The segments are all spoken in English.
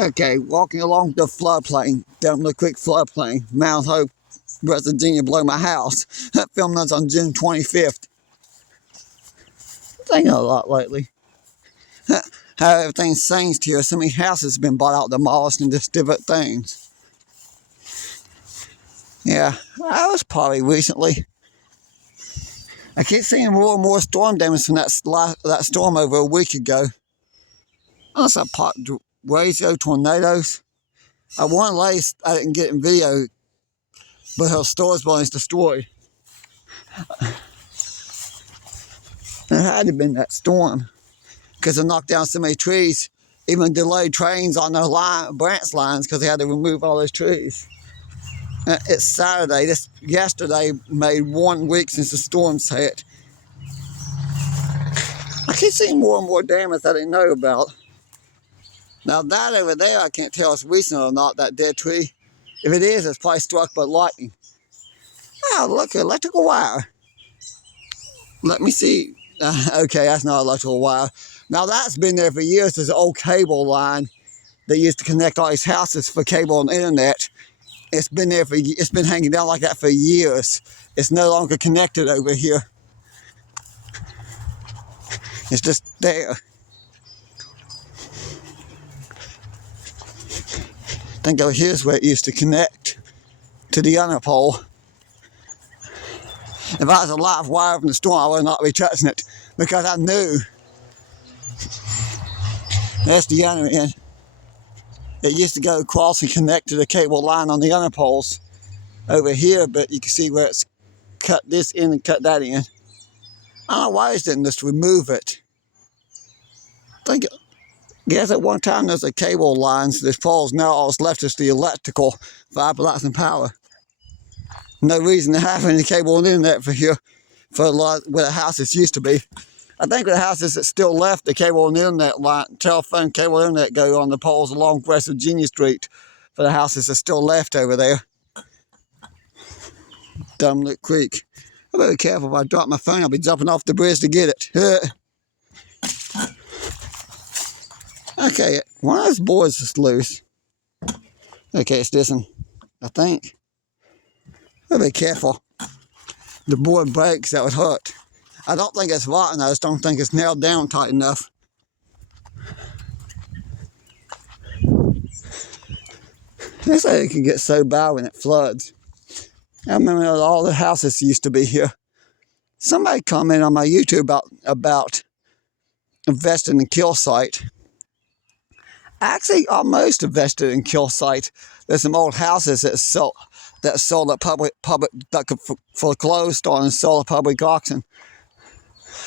Okay, walking along the floodplain, down the quick floodplain, Mount Hope, West Virginia, below my house. That film was on June 25th. Thinking a lot lately. How everything's changed here. So many houses have been bought out, demolished, and just different things. Yeah, I was probably recently. I keep seeing more and more storm damage from that storm over a week ago. Unless I popped radio tornadoes. One lady I didn't get in video, but her store's building is destroyed. It had to have been that storm, because it knocked down so many trees, even delayed trains on their branch lines because they had to remove all those trees. It's Saturday. Yesterday made 1 week since the storms hit. I keep seeing more and more damage I didn't know about. Now that over there, I can't tell if it's recent or not, that dead tree. If it is, it's probably struck by lightning. Oh, look, electrical wire. Let me see. Okay, that's not electrical wire. Now that's been there for years. There's an old cable line that used to connect all these houses for cable and internet. It's been hanging down like that for years. It's no longer connected over here. It's just there. I think over here's where it used to connect to the other pole. If I was a live wire from the storm, I would not be touching it, because I knew. That's the other end. It used to go across and connect to the cable line on the other poles over here, but you can see where it's cut this in and cut that in. I don't know why they didn't just remove it. Guess at one time there's a cable line to this poles. Now all that's left is the electrical fiber optic and power. No reason to have any cable and internet for here, for a lot where the houses used to be. I think the houses that still left, the cable and internet line, telephone, cable, and internet go on the poles along West Virginia Street for the houses that still left over there. Dunloup Creek. I better be careful. If I drop my phone, I'll be jumping off the bridge to get it. Okay, one of those boards is loose. Okay, it's this one, I think. Better be careful. The board breaks, that would hurt. I don't think it's rotten, I just don't think it's nailed down tight enough. This area can get so bad when it floods. I remember all the houses used to be here. Somebody commented on my YouTube about investing in kill site. I actually almost invested in kill site. There's some old houses that sold at public that could foreclosed on and sold at public auction.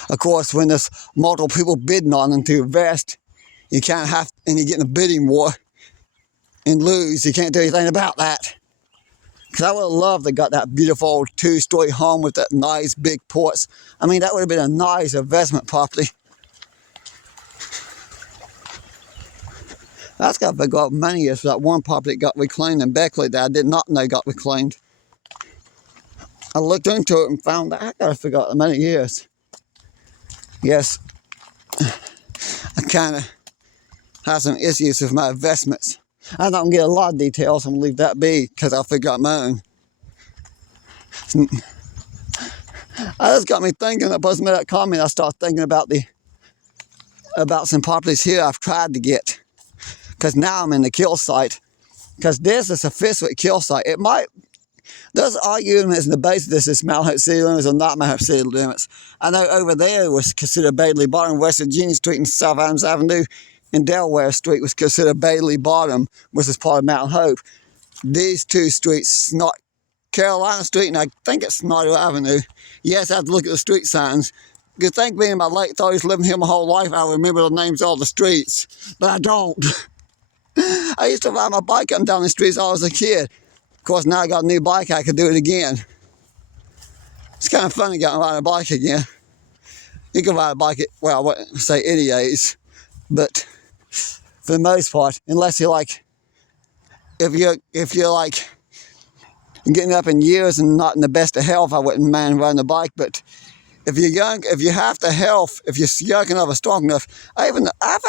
Of course, when there's multiple people bidding on them to invest, you can't and you get in a bidding war and lose. You can't do anything about that. Because I would have loved to got that beautiful old 2-story home with that nice big porch. I mean, that would have been a nice investment property. That's got to figure out many years for that one property that got reclaimed in Beckley that I did not know got reclaimed. I looked into it and found that I got to figure out many years. Yes, I kind of have some issues with my investments. I don't get a lot of details. I'm going to leave that be because I'll figure out my own. I just got me thinking. I posted that comment. I started thinking about some properties here I've tried to get. Because now I'm in the kill site. Because this is a fifth-foot kill site. There's arguments in the base of this is Mount Hope city limits or not Mount Hope city limits. I know over there was considered Bailey Bottom, West Virginia Street and South Adams Avenue, and Delaware Street was considered Bailey Bottom, which is part of Mount Hope. These two streets, Carolina Street and I think it's Snyder Avenue. Yes, I have to look at the street signs. Because think being in my late 30s, living here my whole life, I remember the names of all the streets, but I don't. I used to ride my bike up and down the streets when I was a kid. Of course, now I got a new bike, I could do it again. It's kind of funny getting to ride a bike again. You can ride a bike at, well, I wouldn't say any age, but for the most part, unless you're like, if you're like getting up in years and not in the best of health, I wouldn't mind riding a bike, but if you're young, if you have the health, if you're young enough or strong enough, I've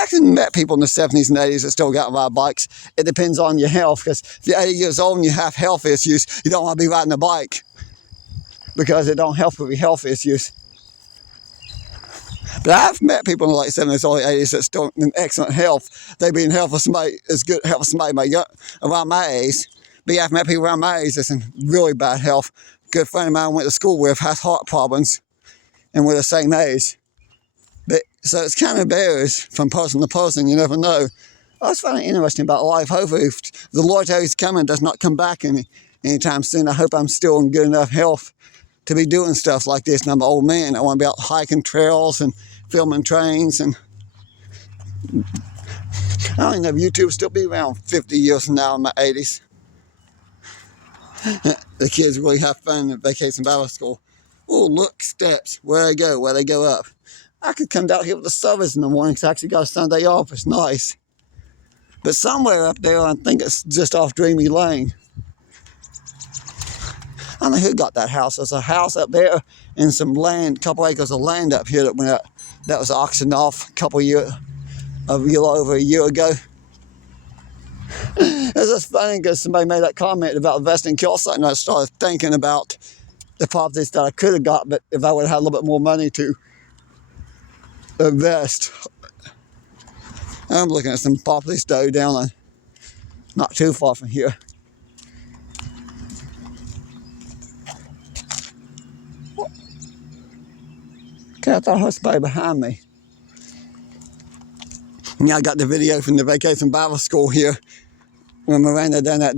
actually met people in the 70s and 80s that still got to ride bikes. It depends on your health, because if you're 80 years old and you have health issues, you don't want to be riding a bike because it don't help with your health issues. But I've met people in the late 70s, early 80s that still in excellent health. They be in health with somebody as good health as somebody around my age. But yeah, I've met people around my age that's in really bad health. A good friend of mine I went to school with has heart problems, and we're the same age. But so it's kind of varies from person to person. You never know. I was finding it interesting about life. Hopefully, if the Lord is coming, does not come back anytime soon. I hope I'm still in good enough health to be doing stuff like this. And I'm an old man. I want to be out hiking trails and filming trains. And I don't even know if YouTube will still be around 50 years from now in my 80s. The kids really have fun at Vacation Bible School. Oh, look, steps. Where they go? Where they go up. I could come down here with the service in the morning because I actually got a Sunday off. It's nice. But somewhere up there, I think it's just off Dreamy Lane. I don't know who got that house. There's a house up there and some land, a couple acres of land up here that went up. That was auctioned off over a year ago. It's just funny because somebody made that comment about investing in kill site, and I started thinking about the properties that I could have got, but if I would have had a little bit more money to invest. I'm looking at some properties though down not too far from here. Okay, I thought I heard somebody behind me. Yeah, I got the video from the Vacation Bible School here when Miranda done that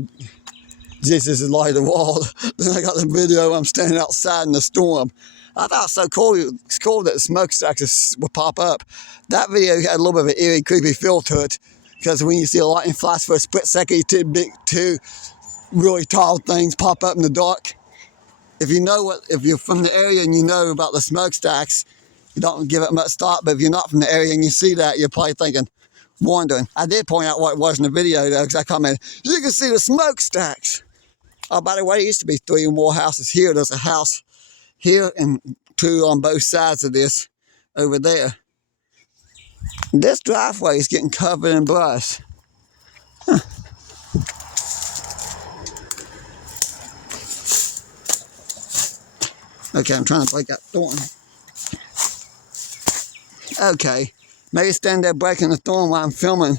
Jesus is light of the world. Then I got the video I'm standing outside in the storm. I thought it was so cool. It's cool that the smokestacks would pop up. That video had a little bit of an eerie, creepy feel to it, because when you see a lightning flash for a split second, two really tall things pop up in the dark. If you're from the area and you know about the smokestacks, you don't give it much thought. But if you're not from the area and you see that, you're probably wondering. I did point out what it was in the video though, because I commented, you can see the smokestacks. Oh, by the way, there used to be 3 or more houses here. There's a house here and 2 on both sides of this over there. This driveway is getting covered in brush. Huh. Okay, I'm trying to break that thorn. Okay, maybe stand there breaking the thorn while I'm filming.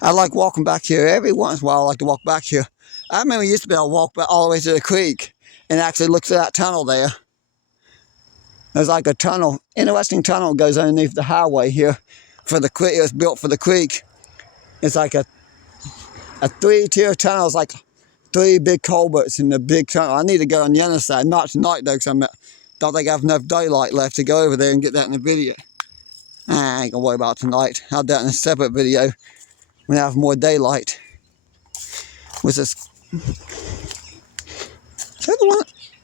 I like walking back here. Every once in a while I like to walk back here. I remember used to be able to walk back all the way to the creek and actually look through that tunnel there. There's like a tunnel, interesting tunnel goes underneath the highway here for the creek. It was built for the creek. It's like a 3-tier tunnel. It's like 3 big culverts in the big tunnel. I need to go on the other side, not tonight though, because I don't think I have enough daylight left to go over there and get that in the video. I ain't gonna worry about tonight. I'll do that in a separate video when I have more daylight. Was this? Is that the one?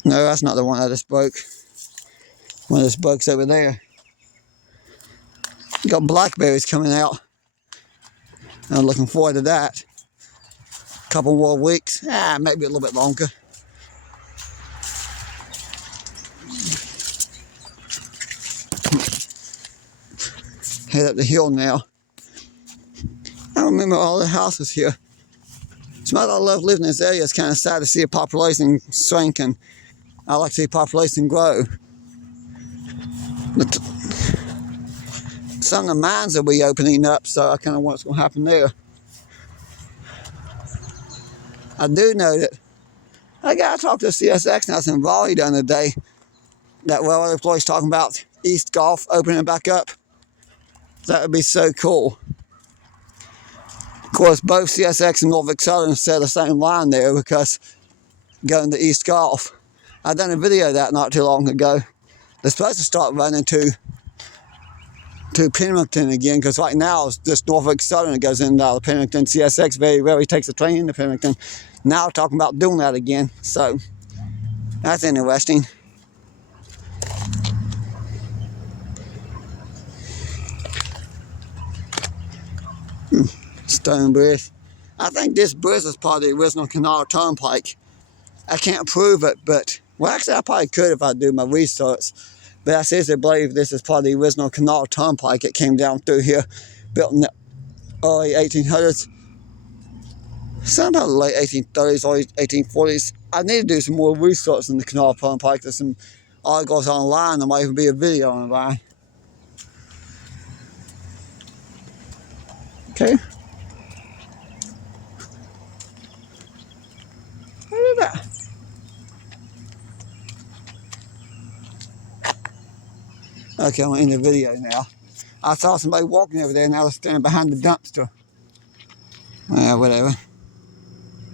No, that's not the one I just broke. One of those bugs over there. Got blackberries coming out. I'm looking forward to that. Couple more weeks, maybe a little bit longer. Head up the hill now. I remember all the houses here. As much as I love living in this area, it's kind of sad to see a population shrink, and I like to see population grow. But some of the mines will be opening up, so I kind of want what's going to happen there. I do know that I got to talk to CSX and I was in Raleigh the other day. That railroad employee's talking about East Gulf opening back up. That would be so cool. Of course, both CSX and Norfolk Southern share the same line there because going to East Gulf. I done a video of that not too long ago. They're supposed to start running to Pennington again, because right now it's just Norfolk Southern that goes in and out of Pennington. CSX very rarely takes a train into Pennington. Now talking about doing that again, so that's interesting. Stone Bridge. I think this bridge is part of the original Canal Turnpike. I can't prove it, but Well, actually, I probably could if I do my research. But I seriously believe this is probably the original canal turnpike. It came down through here, built in the early 1800s. Sometime in the late 1830s or 1840s. I need to do some more research on the canal turnpike. There's some articles online. There might even be a video online. Okay. Look at that. Okay, I'm in the video now. I saw somebody walking over there and I was standing behind the dumpster. Whatever.